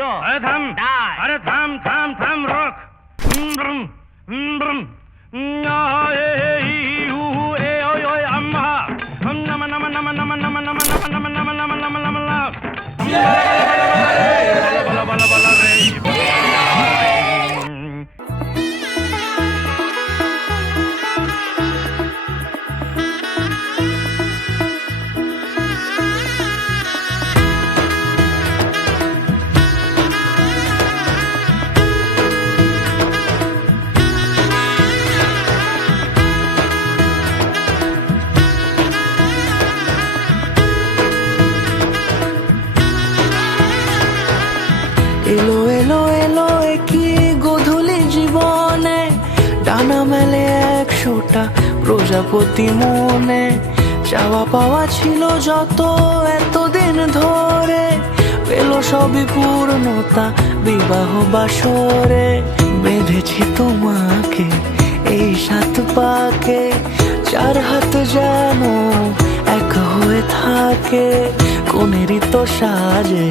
বুঝো? আরে থাম, তাই। আরে থাম থাম থাম রক। ব্রুম, ব্রুম, এ ওই ওই আম্মা নম নম নম নম নম নম নম নম নম নম নম নম নম বলা বলা বলা রে এলো এলো এলো কি গোধূলি জীবনে, ডানা মেলে 100টা প্রজাপতি মনে। চাওয়া পাওয়া ছিল যত এতদিন ধরে, পেল সবই পূর্ণতা বিবাহ বাসরে। বেঁধেছি তোমাকে এই 7 পাকে, 4 হাত যেন এক হয়ে থাকে। কোনেরই তো সাজে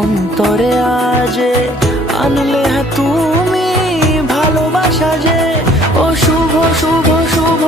অন্তরে আজে, আনলে তুমি ভালোবাসা যে। ও শুভ শুভ শুভ